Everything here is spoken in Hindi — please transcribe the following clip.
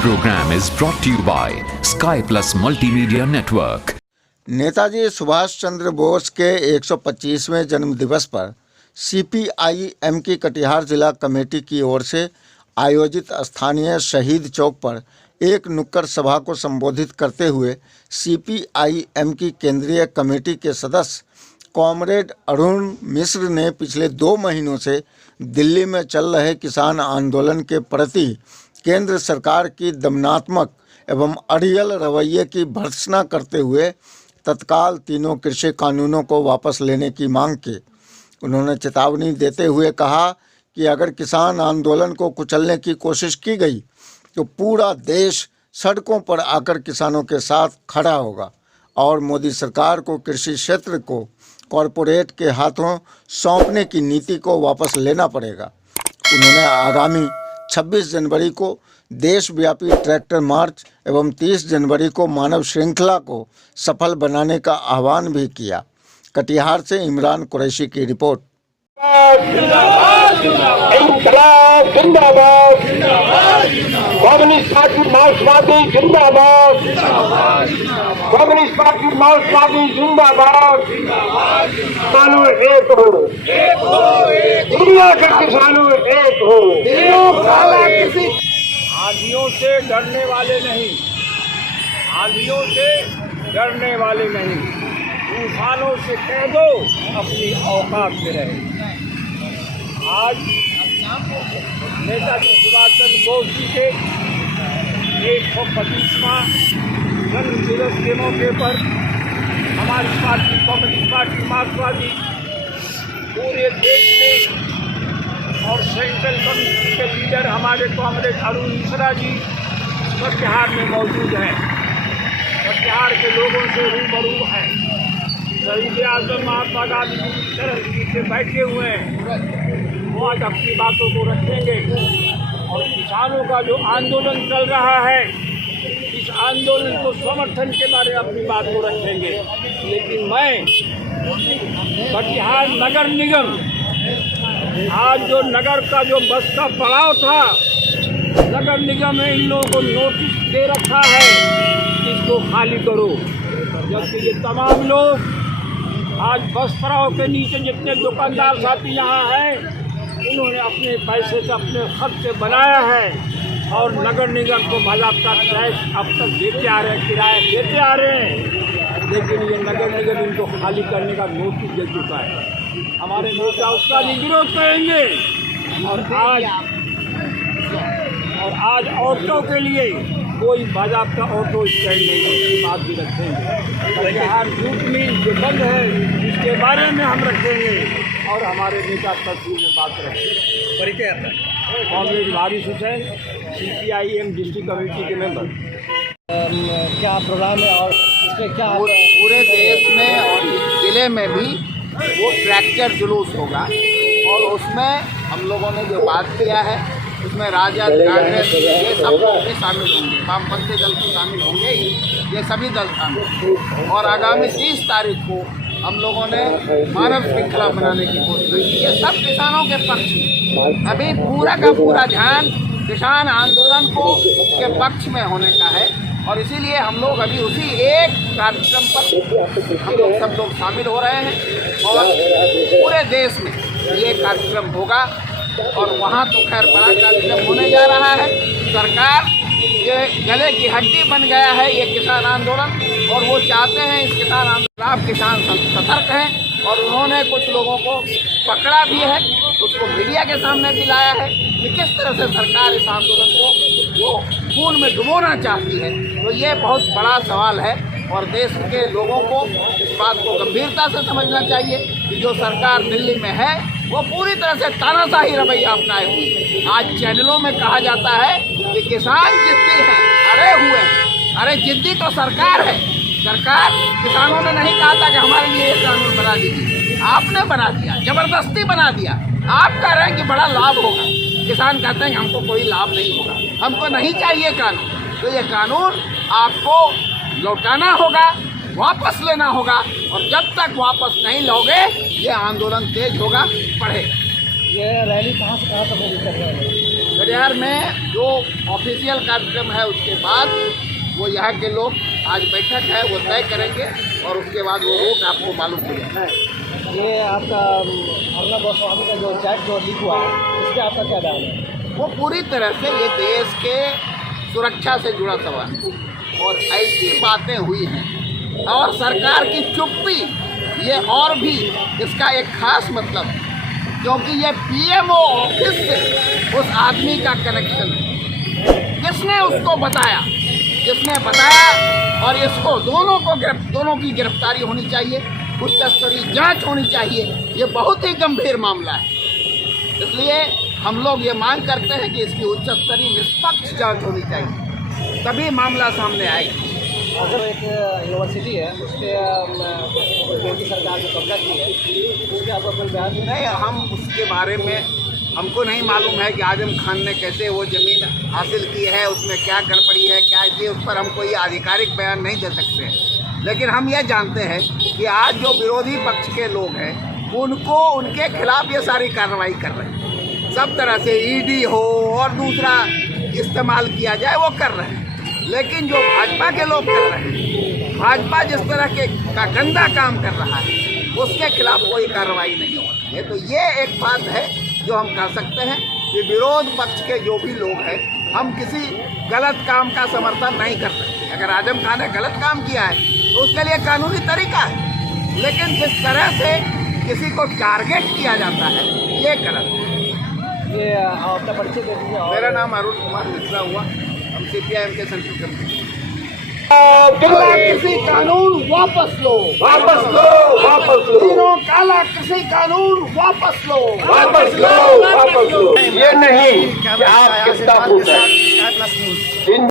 program is brought to you by Sky Plus Multimedia Network. Netaji Subhash Chandra Bose के 125वें जन्मदिवस पर सीपीआईएम की कटिहार जिला कमेटी की ओर से आयोजित स्थानीय शहीद चौक पर एक नुक्कड़ सभा को संबोधित करते हुए सीपीआईएम की केंद्रीय कमेटी के सदस्य कॉमरेड अरुण मिश्र ने पिछले 2 महीनों से दिल्ली में चल रहे किसान आंदोलन के प्रति केंद्र सरकार की दमनात्मक एवं अड़ियल रवैये की भर्त्सना करते हुए तत्काल तीनों कृषि कानूनों को वापस लेने की मांग की। उन्होंने चेतावनी देते हुए कहा कि अगर किसान आंदोलन को कुचलने की कोशिश की गई तो पूरा देश सड़कों पर आकर किसानों के साथ खड़ा होगा और मोदी सरकार को कृषि क्षेत्र को कॉरपोरेट के हाथों सौंपने की नीति को वापस लेना पड़ेगा। उन्होंने आगामी 26 जनवरी को देशव्यापी ट्रैक्टर मार्च एवं 30 जनवरी को मानव श्रृंखला को सफल बनाने का आह्वान भी किया। कटिहार से इमरान कुरैशी की रिपोर्ट। इंकलाब जिंदाबाद, कम्युनिस्ट पार्टी मार्क्सवादी जिंदाबाद, कम्युनिस्ट पार्टी मार्क्सवादी जिंदाबाद। किसानों एक हो, दुनिया के किसानों एक हो। आंधियों से डरने वाले नहीं, आंधियों से डरने वाले नहीं, तूफानों से कह दो अपनी औकात में रहे। आज नेताजी सुभाष चंद्र बोस जी के 125वां जन्मदिवस के मौके पर हमारी पार्टी कम्युनिस्ट पार्टी मार्क्सवादी पूरे देश में और सेंट्रल कमेटी के लीडर हमारे कॉमरेड अरुण मिश्रा जी कटिहार में मौजूद हैं। कटिहार के लोगों से रूबरू हैं। शहीद आजम महात्मा गांधी की तरह पीछे बैठे हुए हैं। वो आज अपनी बातों को रखेंगे और किसानों का जो आंदोलन चल रहा है इस आंदोलन को समर्थन के बारे में अपनी बात को रखेंगे। लेकिन मैं कटिहार नगर निगम आज जो नगर का जो बस का पड़ाव था, नगर निगम ने इन लोगों को नोटिस दे रखा है कि इसको खाली करो। जबकि ये तमाम लोग आज बस पड़ाव के नीचे जितने दुकानदार साथी यहाँ हैं उन्होंने अपने पैसे से अपने खर्च से बनाया है और नगर निगम को बाज़ाब्ता किराए अब तक देते आ रहे हैं, किराया देते आ रहे हैं। लेकिन ये नगर निगम इनको खाली करने का नोटिस दे चुका है। हमारे नेता उसका भी विरोध करेंगे और आज ऑटो के लिए कोई बाज़ाब्ता ऑटो स्टैंड नहीं है, इसकी बात भी रखेंगे। कटिहार जूट मिल जो बंद है इसके बारे में हम रखेंगे और हमारे नेता तस्वीर में बात रखेंगे। परिचय आता है कॉमरेड वारिस हुसैन, सीपीआईएम डिस्ट्रिक्ट कमेटी के मेंबर। क्या प्रोग्राम है और इसमें क्या पूरे देश में और इस जिले में भी वो ट्रैक्टर जुलूस होगा और उसमें हम लोगों ने जो बात किया है उसमें राजद, कांग्रेस ये सब लोग भी शामिल होंगे, वामपंथी दल भी शामिल होंगे, ये सभी दल शामिल। और आगामी 30 तारीख को हम लोगों ने मानव श्रृंखला बनाने की कोशिश की। ये सब किसानों के पक्ष में, अभी पूरा का पूरा ध्यान किसान आंदोलन को के पक्ष में होने का है और इसीलिए हम लोग अभी उसी एक कार्यक्रम पर हम लोग सब लोग शामिल हो रहे हैं और पूरे देश में ये कार्यक्रम होगा। और वहाँ तो खैर बड़ा कार्यक्रम होने जा रहा है। सरकार ये गले की हड्डी बन गया है ये किसान आंदोलन और वो चाहते हैं इस किसान आंदोलन आप किसान सतर्क हैं और उन्होंने कुछ लोगों को पकड़ा भी है, उसको मीडिया के सामने भी लाया है कि किस तरह से सरकार इस आंदोलन को वो खून में डुबोना चाहती है। तो ये बहुत बड़ा सवाल है और देश के लोगों को इस बात को गंभीरता से समझना चाहिए कि जो सरकार दिल्ली में है वो पूरी तरह से तानाशाही रवैया अपनाए हुए। आज चैनलों में कहा जाता है कि किसान जिद्दी हैं, अड़े हुए हैं। अरे जिद्दी तो सरकार है। सरकार, किसानों ने नहीं कहा था कि हमारे लिए ये कानून बना दीजिए, आपने बना दिया, जबरदस्ती बना दिया। आप कह रहे हैं कि बड़ा लाभ होगा, किसान कहते हैं कि हमको कोई लाभ नहीं होगा, हमको नहीं चाहिए कानून। तो ये कानून आपको लौटाना होगा, वापस लेना होगा और जब तक वापस नहीं लोगे ये आंदोलन तेज होगा, बढ़ेगा। ये रैली कहाँ से कहाँ तक होगी? बाजार में जो ऑफिशियल कार्यक्रम है उसके बाद वो यहाँ के लोग आज बैठक है वो तय करेंगे और उसके बाद वो रूट आपको मालूम हो जाएगा। ये आपका अर्नब गोस्वामी का जो चैट जो लीक हुआ है इस पर आपका क्या बयान है? वो पूरी तरह से ये देश के सुरक्षा से जुड़ा सवाल है और ऐसी बातें हुई हैं और सरकार की चुप्पी ये और भी इसका एक खास मतलब है क्योंकि ये पीएमओ ऑफिस से उस आदमी का कनेक्शन है। किसने उसको बताया? जिसने बताया और इसको दोनों की गिरफ्तारी होनी चाहिए, उच्च स्तरीय जांच होनी चाहिए। ये बहुत ही गंभीर मामला है, इसलिए हम लोग ये मांग करते हैं कि इसकी उच्च स्तरीय निष्पक्ष जांच होनी चाहिए, तभी मामला सामने आएगा। अगर एक यूनिवर्सिटी है उस पर योगी सरकार ने कब्जा की है उस पर आपका कोई बयान नहीं, हम उसके बारे में हमको नहीं मालूम है कि आजम खान ने कैसे वो ज़मीन हासिल की है, उसमें क्या गड़बड़ी है क्या इसलिए उस पर हम कोई आधिकारिक बयान नहीं दे सकते हैं। लेकिन हम ये जानते हैं कि आज जो विरोधी पक्ष के लोग हैं उनको उनके खिलाफ ये सारी कार्रवाई कर रहे हैं, सब तरह से ईडी हो और दूसरा इस्तेमाल किया जाए वो कर रहे हैं। लेकिन जो भाजपा के लोग कर रहे हैं, भाजपा जिस तरह के का गंदा काम कर रहा है उसके खिलाफ कोई कार्रवाई नहीं हो रही है। तो ये एक बात है जो हम कह सकते हैं कि विरोध पक्ष के जो भी लोग हैं हम किसी गलत काम का समर्थन नहीं कर सकते। अगर आजम खान ने गलत काम किया है तो उसके लिए कानूनी तरीका है, लेकिन जिस तरह से किसी को टारगेट किया जाता है ये गलत है। ये अपना परिचय दे दीजिए। मेरा नाम अरुण कुमार मिश्रा हुआ, हम CPIM के सेंट्रल कमेटी। काला कृषि कानून वापस लो, वापस लो, वापस लो, तीनों काला कृषि कानून वापस लो, वापस लो, वापस लो। ये नहीं कि आप किसका पूछ है।